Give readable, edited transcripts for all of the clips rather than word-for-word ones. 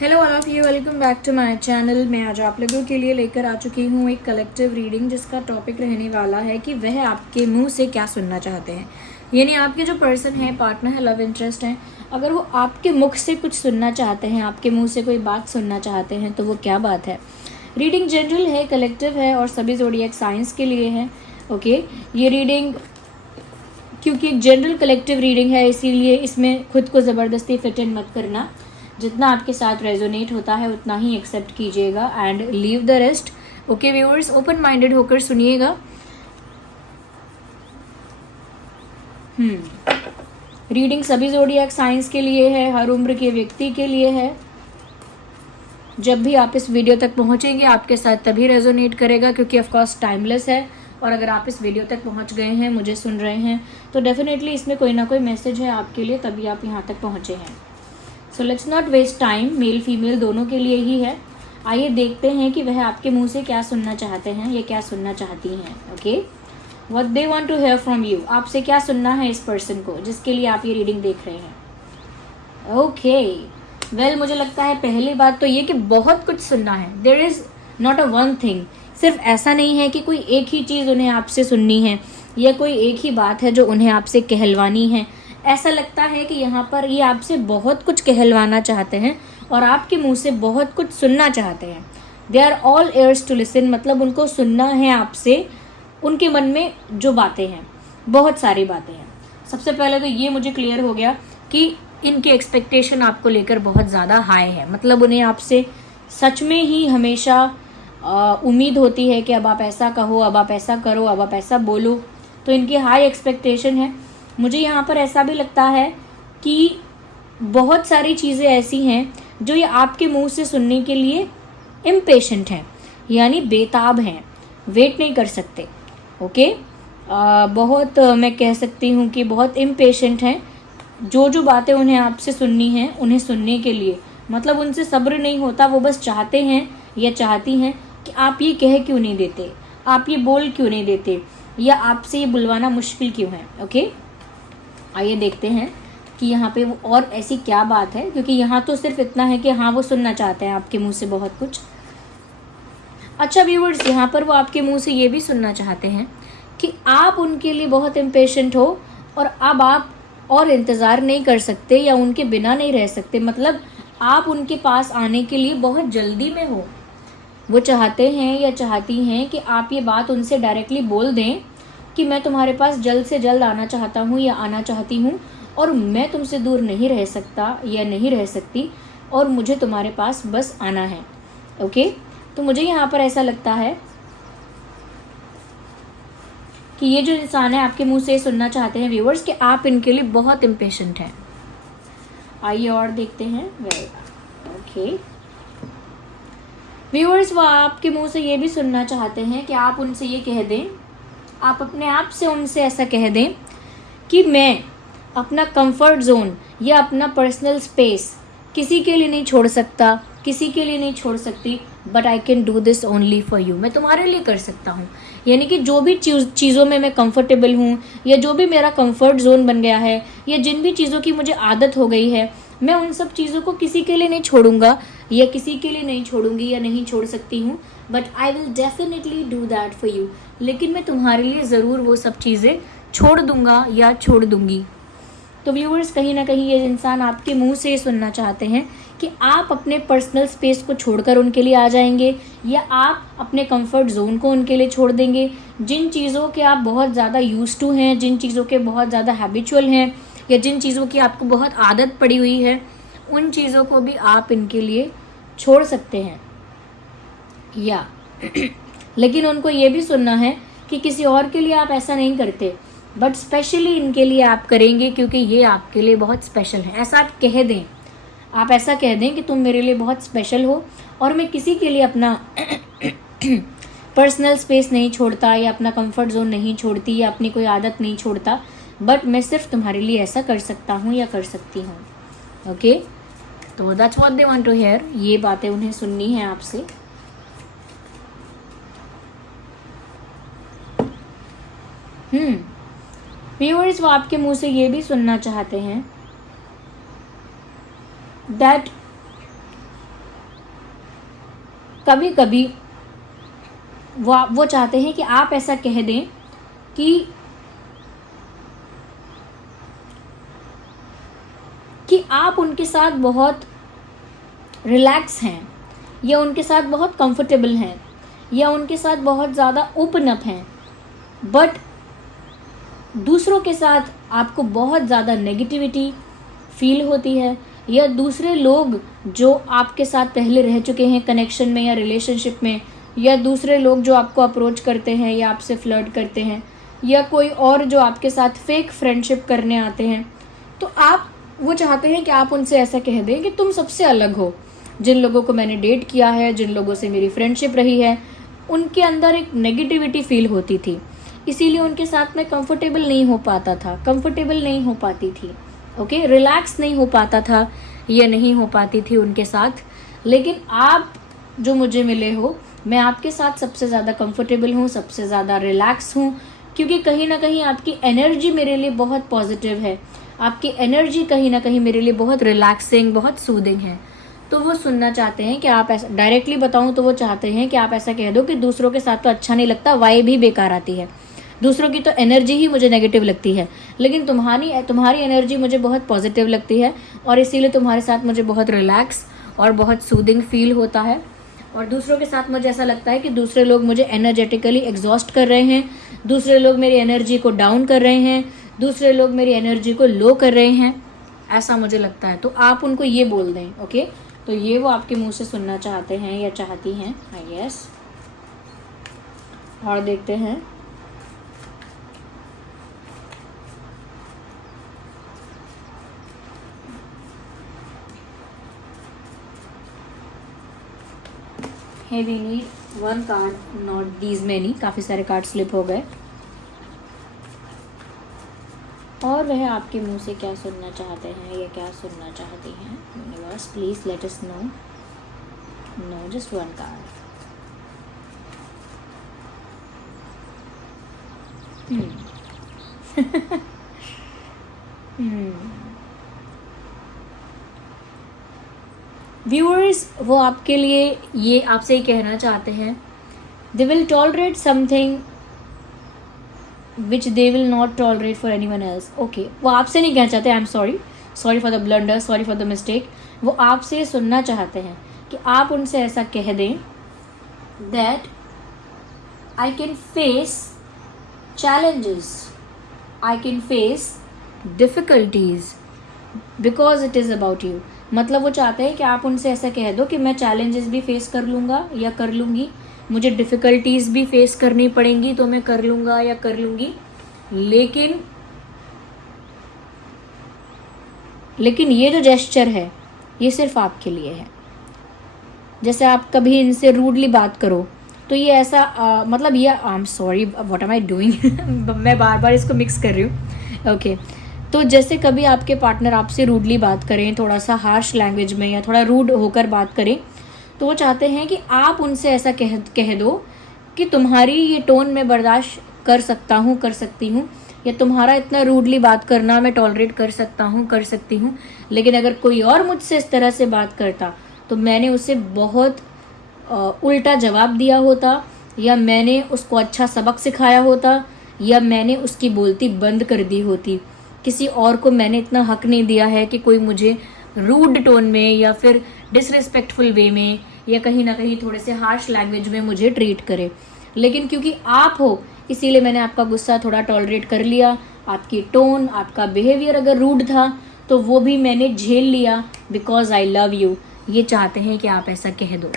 Hello all of you, welcome back to my channel. मैं आज आप लोगों के लिए लेकर आ चुकी हूँ एक कलेक्टिव रीडिंग जिसका टॉपिक रहने वाला है कि वह आपके मुंह से क्या सुनना चाहते हैं। यानी आपके जो पर्सन है, पार्टनर है, लव इंटरेस्ट है, अगर वो आपके मुख से कुछ सुनना चाहते हैं, आपके मुंह से कोई बात सुनना चाहते हैं, तो वो क्या बात है। रीडिंग जनरल है, कलेक्टिव है और सभी ज़ोडिएक साइंस के लिए है। ओके, ये रीडिंग क्योंकि एक जनरल कलेक्टिव रीडिंग है, इसीलिए इसमें खुद को ज़बरदस्ती फिट इन मत करना। जितना आपके साथ रेजोनेट होता है उतना ही एक्सेप्ट कीजिएगा and leave the rest. Okay viewers, open minded होकर सुनिएगा। रीडिंग सभी ज़ोडिएक साइंस के लिए है, हर उम्र के व्यक्ति के लिए है। जब भी आप इस वीडियो तक पहुंचेंगे आपके साथ तभी रेजोनेट करेगा, क्योंकि ऑफकोर्स टाइमलेस है। और अगर आप इस वीडियो तक पहुंच गए हैं, मुझे सुन रहे हैं, तो डेफिनेटली इसमें कोई ना कोई मैसेज है आपके लिए, तभी आप यहाँ तक पहुँचे हैं। So let's not waste time, male female दोनों के लिए ही है। आइए देखते हैं कि वह आपके मुंह से क्या सुनना चाहते हैं या क्या सुनना चाहती हैं। Okay, what they want to hear from you. आपसे क्या सुनना है इस पर्सन को जिसके लिए आप ये रीडिंग देख रहे हैं। ओके वेल, मुझे लगता है पहली बात तो ये कि बहुत कुछ सुनना है। There is not a one thing. सिर्फ ऐसा नहीं है कि कोई एक ही चीज़ उन्हें आपसे सुननी है या कोई एक ही बात है जो उन्हें आपसे कहलवानी है। ऐसा लगता है कि यहाँ पर ये आपसे बहुत कुछ कहलवाना चाहते हैं और आपके मुंह से बहुत कुछ सुनना चाहते हैं। They are all ears to listen, मतलब उनको सुनना है आपसे। उनके मन में जो बातें हैं, बहुत सारी बातें हैं। सबसे पहले तो ये मुझे क्लियर हो गया कि इनकी एक्सपेक्टेशन आपको लेकर बहुत ज़्यादा हाई है। मतलब उन्हें आपसे सच में ही हमेशा उम्मीद होती है कि अब आप ऐसा कहो, अब आप ऐसा करो, अब आप ऐसा बोलो। तो इनकी हाई एक्सपेक्टेशन है। मुझे यहाँ पर ऐसा भी लगता है कि बहुत सारी चीज़ें ऐसी हैं जो ये आपके मुंह से सुनने के लिए इम्पेशेंट हैं, यानी बेताब हैं, वेट नहीं कर सकते। ओके, बहुत मैं कह सकती हूँ कि बहुत इम्पेशेंट हैं। जो बातें उन्हें आपसे सुननी हैं, उन्हें सुनने के लिए मतलब उनसे सब्र नहीं होता। वो बस चाहते हैं या चाहती हैं कि आप ये कह क्यों नहीं देते, आप ये बोल क्यों नहीं देते, या आपसे ये बुलवाना मुश्किल क्यों है। ओके, आइए देखते हैं कि यहाँ पे वो और ऐसी क्या बात है, क्योंकि यहाँ तो सिर्फ इतना है कि हाँ वो सुनना चाहते हैं आपके मुंह से बहुत कुछ। अच्छा व्यूअर्स, यहाँ पर वो आपके मुंह से ये भी सुनना चाहते हैं कि आप उनके लिए बहुत इम्पेशेंट हो और अब आप और इंतज़ार नहीं कर सकते या उनके बिना नहीं रह सकते। मतलब आप उनके पास आने के लिए बहुत जल्दी में हो। वो चाहते हैं या चाहती हैं कि आप ये बात उनसे डायरेक्टली बोल दें कि मैं तुम्हारे पास जल्द से जल्द आना चाहता हूँ या आना चाहती हूँ और मैं तुमसे दूर नहीं रह सकता या नहीं रह सकती और मुझे तुम्हारे पास बस आना है। ओके, तो मुझे यहाँ पर ऐसा लगता है कि ये जो इंसान है आपके मुंह से सुनना चाहते हैं व्यूअर्स कि आप इनके लिए बहुत इम्पेशेंट हैं। आइए और देखते हैं। ओके व्यूअर्स, वो आपके मुंह से ये भी सुनना चाहते हैं कि आप उनसे ये कह दें, आप अपने आप से उनसे ऐसा कह दें कि मैं अपना कंफर्ट जोन या अपना पर्सनल स्पेस किसी के लिए नहीं छोड़ सकता, किसी के लिए नहीं छोड़ सकती, but I can do this only for you. मैं तुम्हारे लिए कर सकता हूँ। यानी कि जो भी चीज़ों में मैं कंफर्टेबल हूँ या जो भी मेरा कंफर्ट जोन बन गया है या जिन भी चीज़ों की मुझे आदत हो गई है, मैं उन सब चीज़ों को किसी के लिए नहीं छोड़ूंगा या किसी के लिए नहीं छोड़ूंगी या नहीं छोड़ सकती हूँ, but I will definitely do that for you. लेकिन मैं तुम्हारे लिए ज़रूर वो सब चीज़ें छोड़ दूंगा या छोड़ दूंगी। तो व्यूअर्स, कहीं ना कहीं ये इंसान आपके मुंह से सुनना चाहते हैं कि आप अपने पर्सनल स्पेस को छोड़कर उनके लिए आ जाएंगे या आप अपने कंफर्ट जोन को उनके लिए छोड़ देंगे। जिन चीज़ों के आप बहुत ज़्यादा यूज टू हैं, जिन चीज़ों के बहुत ज़्यादा हैबिचुअल हैं या जिन चीज़ों की आपको बहुत आदत पड़ी हुई है, उन चीज़ों को भी आप इनके लिए छोड़ सकते हैं। या लेकिन उनको ये भी सुनना है कि किसी और के लिए आप ऐसा नहीं करते, बट स्पेशली इनके लिए आप करेंगे क्योंकि ये आपके लिए बहुत स्पेशल है। ऐसा आप कह दें, आप ऐसा कह दें कि तुम मेरे लिए बहुत स्पेशल हो और मैं किसी के लिए अपना पर्सनल स्पेस नहीं छोड़ता या अपना कंफर्ट जोन नहीं छोड़ती या अपनी कोई आदत नहीं छोड़ता, बट मैं सिर्फ तुम्हारे लिए ऐसा कर सकता हूँ या कर सकती हूँ। ओके, तो that's what they want to hear. ये बातें उन्हें सुननी है आपसे। व्यूअर्स, वो आपके मुंह से ये भी सुनना चाहते हैं दैट कभी कभी वो चाहते हैं कि आप ऐसा कह दें कि आप उनके साथ बहुत रिलैक्स हैं, या उनके साथ बहुत कंफर्टेबल हैं, या उनके साथ बहुत ज़्यादा ओपन अप हैं, बट दूसरों के साथ आपको बहुत ज़्यादा नेगेटिविटी फील होती है, या दूसरे लोग जो आपके साथ पहले रह चुके हैं कनेक्शन में या रिलेशनशिप में, या दूसरे लोग जो आपको अप्रोच करते हैं या आपसे फ्लर्ट करते हैं, या कोई और जो आपके साथ फेक फ्रेंडशिप करने आते हैं, तो वो चाहते हैं कि आप उनसे ऐसा कह दें कि तुम सबसे अलग हो। जिन लोगों को मैंने डेट किया है, जिन लोगों से मेरी फ्रेंडशिप रही है, उनके अंदर एक नेगेटिविटी फील होती थी, इसीलिए उनके साथ में कंफर्टेबल नहीं हो पाती थी, ओके, रिलैक्स नहीं हो पाता था या नहीं हो पाती थी उनके साथ। लेकिन आप जो मुझे मिले हो, मैं आपके साथ सबसे ज़्यादा कंफर्टेबल हूँ, सबसे ज़्यादा रिलैक्स हूँ, क्योंकि कहीं ना कहीं आपकी एनर्जी मेरे लिए बहुत पॉजिटिव है, आपकी एनर्जी कहीं ना कहीं मेरे लिए बहुत रिलैक्सिंग, बहुत सूदिंग है। तो वो सुनना चाहते हैं कि आप ऐसा, डायरेक्टली बताऊं तो वो चाहते हैं कि आप ऐसा कह दो कि दूसरों के साथ तो अच्छा नहीं लगता, वाइब भी बेकार आती है, दूसरों की तो एनर्जी ही मुझे नेगेटिव लगती है, लेकिन तुम्हारी एनर्जी मुझे बहुत पॉजिटिव लगती है, और इसीलिए तुम्हारे साथ मुझे बहुत रिलैक्स और बहुत सूदिंग फील होता है। और दूसरों के साथ मुझे ऐसा लगता है कि दूसरे लोग मुझे एनर्जेटिकली एग्जॉस्ट कर रहे हैं, दूसरे लोग मेरी एनर्जी को डाउन कर रहे हैं, दूसरे लोग मेरी एनर्जी को लो कर रहे हैं, ऐसा मुझे लगता है। तो आप उनको ये बोल दें, ओके। तो ये वो आपके मुंह से सुनना चाहते हैं या चाहती हैं, आई गेस। और देखते हैं Hey, we need one card, not these many. काफ़ी सारे कार्ड स्लिप हो गए। और वह आपके मुंह से क्या सुनना चाहते हैं या क्या सुनना चाहती हैं? Universe, please let us know. No, just one card. Viewers, वो आपके लिए ये आपसे ही कहना चाहते हैं, they will tolerate something which they will not tolerate for anyone else. Okay, वो आपसे नहीं कहना चाहते, I am sorry for the blunder, sorry for the mistake. वो आपसे सुनना चाहते हैं कि आप उनसे ऐसा कह दें that I can face challenges, I can face difficulties because it is about you। मतलब वो चाहते हैं कि आप उनसे ऐसा कह दो कि मैं चैलेंजेस भी फेस कर लूँगा या कर लूँगी, मुझे डिफ़िकल्टीज़ भी फेस करनी पड़ेंगी तो मैं कर लूँगा या कर लूँगी, लेकिन ये जो जेस्चर है ये सिर्फ आपके लिए है। जैसे आप कभी इनसे रूडली बात करो तो ये ऐसा मतलब ये, आई am sorry, what am I doing, मैं बार बार इसको मिक्स कर रही हूँ, ओके। तो जैसे कभी आपके पार्टनर आपसे रूडली बात करें, थोड़ा सा हार्श लैंग्वेज में या थोड़ा रूड होकर बात करें, तो वो चाहते हैं कि आप उनसे ऐसा कह दो कि तुम्हारी ये टोन मैं बर्दाश्त कर सकता हूँ, कर सकती हूँ, या तुम्हारा इतना रूडली बात करना मैं टॉलरेट कर सकता हूँ, कर सकती हूँ, लेकिन अगर कोई और मुझसे इस तरह से बात करता तो मैंने उसे बहुत उल्टा जवाब दिया होता, या मैंने उसको अच्छा सबक सिखाया होता, या मैंने उसकी बोलती बंद कर दी होती। किसी और को मैंने इतना हक नहीं दिया है कि कोई मुझे रूड टोन में या फिर डिसरिस्पेक्टफुल वे में या कहीं ना कहीं थोड़े से हार्श लैंग्वेज में मुझे ट्रीट करे। लेकिन क्योंकि आप हो इसीलिए मैंने आपका गुस्सा थोड़ा टॉलरेट कर लिया, आपकी टोन, आपका बिहेवियर अगर रूड था तो वो भी मैंने झेल लिया, बिकॉज आई लव यू। ये चाहते हैं कि आप ऐसा कह दो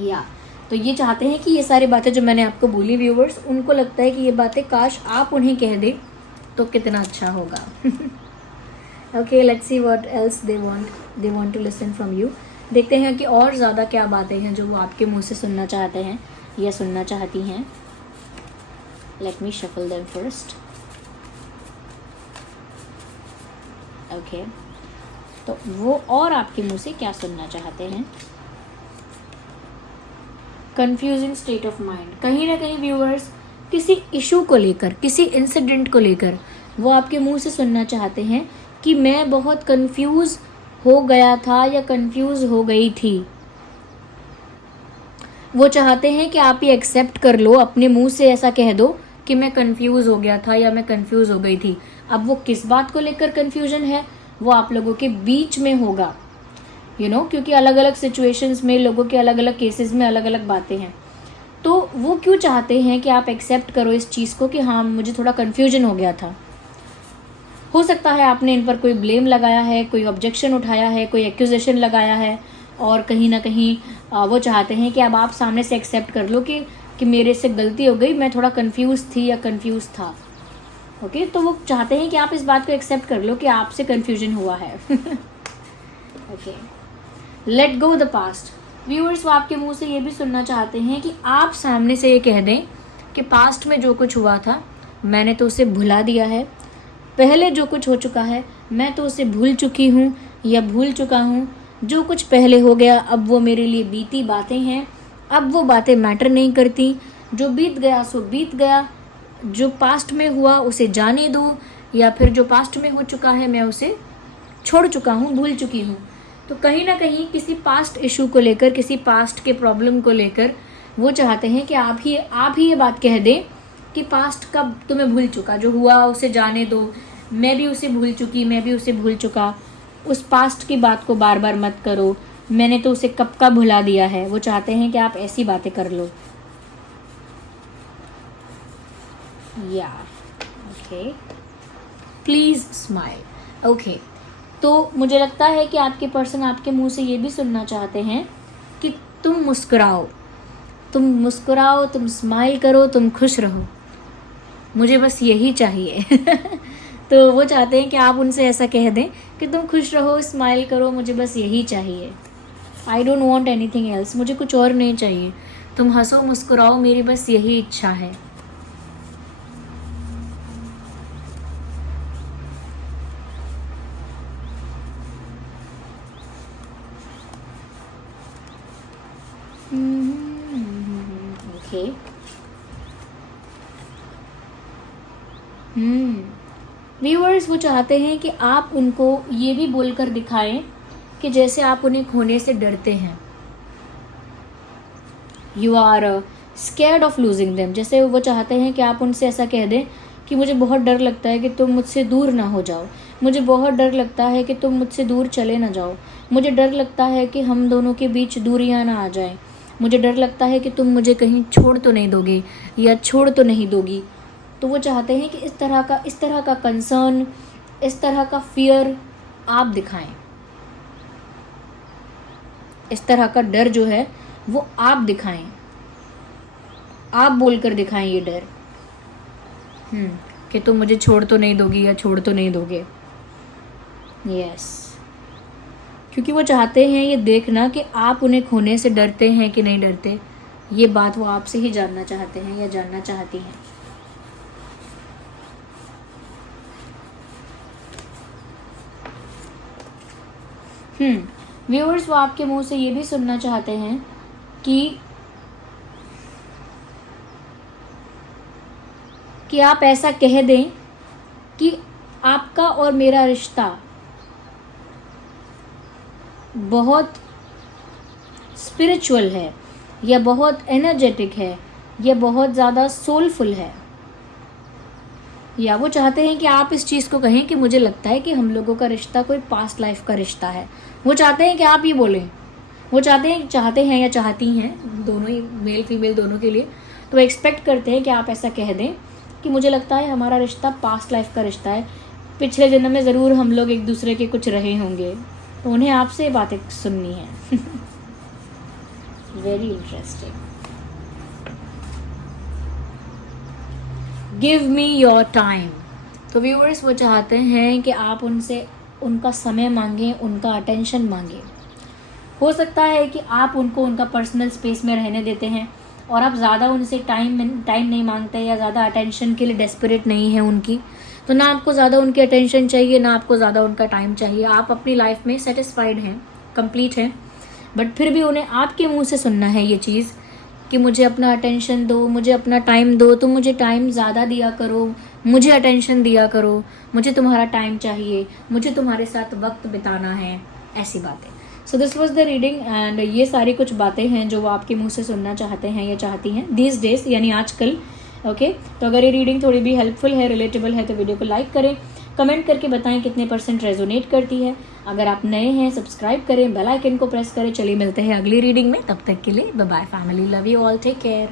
या तो ये चाहते हैं कि ये सारी बातें जो मैंने आपको बोली व्यूवर्स, उनको लगता है कि ये बातें काश आप उन्हें कह दें तो कितना अच्छा होगा। Okay, let's see what else they want to listen from you. देखते हैं कि और ज़्यादा क्या बातें हैं जो वो आपके मुंह से सुनना चाहते हैं या सुनना चाहती हैं। Let me shuffle them first. Okay, तो वो और आपके मुंह से क्या सुनना चाहते हैं। कंफ्यूजिंग स्टेट ऑफ माइंड, कहीं ना कहीं व्यूअर्स किसी इशू को लेकर, किसी इंसिडेंट को लेकर वो आपके मुंह से सुनना चाहते हैं कि मैं बहुत कंफ्यूज हो गया था या कंफ्यूज हो गई थी, वो चाहते हैं कि आप ये एक्सेप्ट कर लो, अपने मुंह से ऐसा कह दो कि मैं कंफ्यूज हो गया था या मैं कंफ्यूज हो गई थी। अब वो किस बात को लेकर कंफ्यूजन है वो आप लोगों के बीच में होगा, क्योंकि अलग अलग सिचुएशंस में लोगों के अलग अलग केसेस में अलग अलग बातें हैं। तो वो क्यों चाहते हैं कि आप एक्सेप्ट करो इस चीज़ को कि हाँ मुझे थोड़ा कन्फ्यूजन हो गया था। हो सकता है आपने इन पर कोई ब्लेम लगाया है, कोई ऑब्जेक्शन उठाया है, कोई एक्यूजेशन लगाया है, और कहीं ना कहीं वो चाहते हैं कि अब आप सामने से एक्सेप्ट कर लो कि मेरे से गलती हो गई, मैं थोड़ा कंफ्यूज थी या कंफ्यूज था। ओके, तो वो चाहते हैं कि आप इस बात को एक्सेप्ट कर लो कि आपसे कंफ्यूजन हुआ है। Okay, let go the past. Viewers, वो आपके मुंह से ये भी सुनना चाहते हैं कि आप सामने से ये कह दें कि पास्ट में जो कुछ हुआ था मैंने तो उसे भुला दिया है, पहले जो कुछ हो चुका है मैं तो उसे भूल चुकी हूँ या भूल चुका हूँ। जो कुछ पहले हो गया अब वो मेरे लिए बीती बातें हैं, अब वो बातें मैटर नहीं करती। जो बीत गया सो बीत गया, जो पास्ट में हुआ उसे जाने दो, या फिर जो पास्ट में हो चुका है मैं उसे छोड़ चुका हूँ, भूल चुकी हूँ। तो कहीं ना कहीं किसी पास्ट इशू को लेकर, किसी पास्ट के प्रॉब्लम को लेकर वो चाहते हैं कि आप ही ये बात कह दें कि पास्ट का तुम्हें भूल चुका, जो हुआ उसे जाने दो, मैं भी उसे भूल चुकी, मैं भी उसे भूल चुका, उस पास्ट की बात को बार बार मत करो, मैंने तो उसे कब का भुला दिया है। वो चाहते हैं कि आप ऐसी बातें कर लो। या ओके, प्लीज़ स्माइल। ओके, तो मुझे लगता है कि आपके पर्सन आपके मुंह से ये भी सुनना चाहते हैं कि तुम मुस्कुराओ, तुम स्माइल करो, तुम खुश रहो, मुझे बस यही चाहिए। तो वो चाहते हैं कि आप उनसे ऐसा कह दें कि तुम खुश रहो, स्माइल करो, मुझे बस यही चाहिए। I don't want anything else, मुझे कुछ और नहीं चाहिए, तुम हंसो मुस्कुराओ, मेरी बस यही इच्छा है। ओके, व्यूअर्स, वो चाहते हैं कि आप उनको ये भी बोलकर दिखाएं कि जैसे आप उन्हें खोने से डरते हैं, you are scared of losing them. जैसे वो चाहते हैं कि आप उनसे ऐसा कह दें कि मुझे बहुत डर लगता है कि तुम मुझसे दूर ना हो जाओ, मुझे बहुत डर लगता है कि तुम मुझसे दूर चले ना जाओ, मुझे डर लगता है कि हम दोनों के बीच दूरियां ना आ जाएं, मुझे डर लगता है कि तुम मुझे कहीं छोड़ तो नहीं दोगे या छोड़ तो नहीं दोगी। तो वो चाहते हैं कि इस तरह का कंसर्न, इस तरह का फियर आप दिखाएं, इस तरह का डर जो है वो आप दिखाएं, आप बोलकर दिखाएं ये डर, कि तुम मुझे छोड़ तो नहीं दोगी या छोड़ तो नहीं दोगे। यस, क्योंकि वो चाहते हैं ये देखना कि आप उन्हें खोने से डरते हैं कि नहीं डरते। ये बात वो आपसे ही जानना चाहते हैं या जानना चाहती हैं। व्यूअर्स, वो आपके मुंह से ये भी सुनना चाहते हैं कि आप ऐसा कह दें कि आपका और मेरा रिश्ता बहुत स्पिरिचुअल है, या बहुत एनर्जेटिक है, या बहुत ज़्यादा सोलफुल है। या वो चाहते हैं कि आप इस चीज़ को कहें कि मुझे लगता है कि हम लोगों का रिश्ता कोई पास्ट लाइफ का रिश्ता है। वो चाहते हैं कि आप ये बोलें, वो चाहते हैं या चाहती हैं, दोनों ही, मेल फीमेल दोनों के लिए। तो एक्सपेक्ट करते हैं कि आप ऐसा कह दें कि मुझे लगता है हमारा रिश्ता पास्ट लाइफ का रिश्ता है, पिछले जन्म में ज़रूर हम लोग एक दूसरे के कुछ रहे होंगे। तो उन्हें आपसे बातें सुननी है। Very interesting. Give me your time. तो व्यूअर्स, वो चाहते हैं कि आप उनसे उनका समय मांगें, उनका अटेंशन मांगें। हो सकता है कि आप उनको उनका पर्सनल स्पेस में रहने देते हैं और आप ज़्यादा उनसे टाइम नहीं मांगते या ज़्यादा अटेंशन के लिए डेस्परेट नहीं है उनकी। तो ना आपको ज़्यादा उनकी अटेंशन चाहिए, ना आपको ज़्यादा उनका टाइम चाहिए। आप अपनी लाइफ में सेटिस्फाइड हैं, कंप्लीट हैं। बट फिर भी उन्हें आपके मुंह से सुनना है ये चीज़ कि मुझे अपना अटेंशन दो, मुझे अपना टाइम दो, तुम मुझे टाइम ज़्यादा दिया करो, मुझे अटेंशन दिया करो, मुझे तुम्हारा टाइम चाहिए, मुझे तुम्हारे साथ वक्त बिताना है, ऐसी बातें। So this was the reading and ये सारी कुछ बातें हैं जो वो आपके मुंह से सुनना चाहते हैं या चाहती हैं दीज डेज, यानी आजकल। ओके तो अगर ये रीडिंग थोड़ी भी हेल्पफुल है, रिलेटेबल है, तो वीडियो को लाइक करें, कमेंट करके बताएं कितने % रेजोनेट करती है। अगर आप नए हैं सब्सक्राइब करें, बेल आइकन को प्रेस करें। चलिए मिलते हैं अगली रीडिंग में, तब तक के लिए bye bye family, love you all, take care.